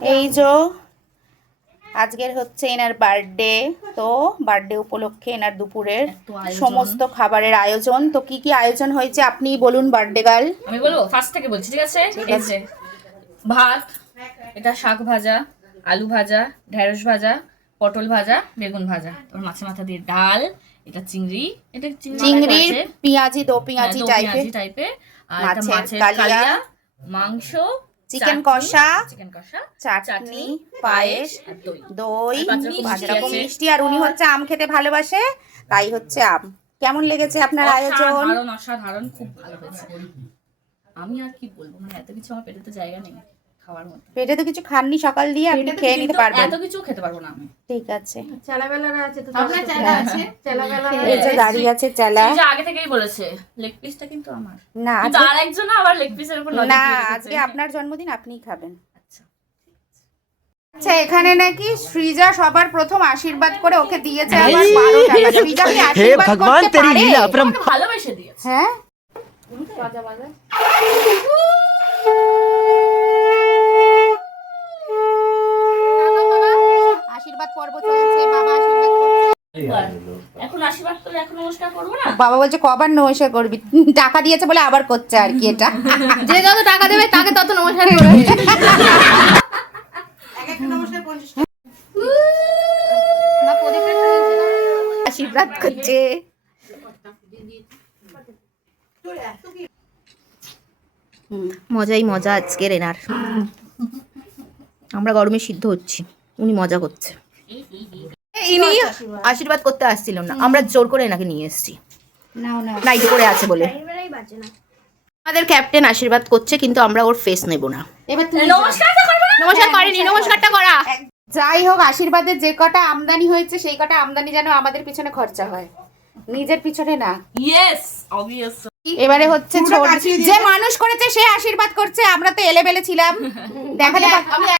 এই যে আজকের হচ্ছে এনার বার্থডে, তো বার্থডে উপলক্ষে এনার দুপুরের সমস্ত খাবারের আয়োজন। তো কি কি আয়োজন হয়েছে আপনি বলুন বার্থডে গার্ল। আমি বলবো ফার্স্ট থেকে বলছি, ঠিক আছে? এই যে ভাত, এটা শাক ভাজা, আলু ভাজা, ঢেঁড়স ভাজা, পটল ভাজা, বেগুন ভাজা, তারপর মাছের মাথা দিয়ে ডাল, এটা চিংড়ি, এটা চিংড়ির পেঁয়াজি দো পেঁয়াজি টাইপের, আর এটা মাছের কালিয়া, মাংস, চিকেন কষা, চাটনি, পায়েস, দই, 5 রকম মিষ্টি। আর উনি হচ্ছে আম খেতে ভালোবাসে, তাই হচ্ছে আম। কেমন লেগেছে আপনার আয়োজন? অসাধারণ, খুব ভালো হয়েছে। আমি আর কি বলবো, মানে এত কিছু আমার পেটে তো জায়গা নেই খাওয়ার মতো। পেটে তো কিছু খাননি সকাল দিয়ে, আপনি খেয়ে নিতে পারবেন। এত কিছু খেতে পারবো না আমি। ঠিক আছে, চালাবেলারা আছে তো, আপনার চালা আছে, চালাবেলা এই যে দাঁড়িয়ে আছে চালা। যে আগে থেকেই বলেছে লেগ পিসটা কিন্তু আমার না, কিন্তু আরেকজন আবার লেগ পিসের উপর নজর না, দিয়ে রেখেছে। আজকে আপনার জন্মদিন, আপনিই খাবেন। আচ্ছা আচ্ছা, এখানে নাকি সৃজা সবার প্রথম আশীর্বাদ করে ওকে দিয়েছে আবার 12 টাকা। সৃজা কি আশীর্বাদ করতে পারে? ভালোবেসে দিয়েছে। হ্যাঁ, বাজা বাজা আশীর্বাদ পর্ব চলছে, বাবা আশীর্বাদ করছে। এখন আশীর্বাদ করলে এখন নমস্কার করবো না? বাবা বলছে কবার নমস্কার করবি, টাকা দিয়েছে বলে আবার করছে আর কি। এটা যে যত টাকা দেবে তাকে তত নমস্কার করবে। আশীর্বাদ করছে। মজাই মজা আজকের এনার। আমরা গরমে সিদ্ধ হচ্ছি, উনি মজা করছে। ইনি আশীর্বাদ করতে আসছিলাম না, আমরা জোর করে এনাকে নিয়ে এসেছি। নাইট করে আছে বলে আমাদের ক্যাপ্টেন আশীর্বাদ করছে, কিন্তু আমরা ওর ফেস নেব না। এবার তুমি নমস্কারটা করবে না? নমস্কার করেনি, নমস্কারটা করা। যাই হোক, আশীর্বাদের যে কটা আমদানি হয়েছে সেই কটা আমদানি যেন আমাদের পিছনে খরচা হয়, নিজের পিছনে না। Yes, obviously. এবারে হচ্ছে যে মানুষ করেছে সে আশীর্বাদ করছে, আমরা তো এলেবেলে ছিলাম দেখালে।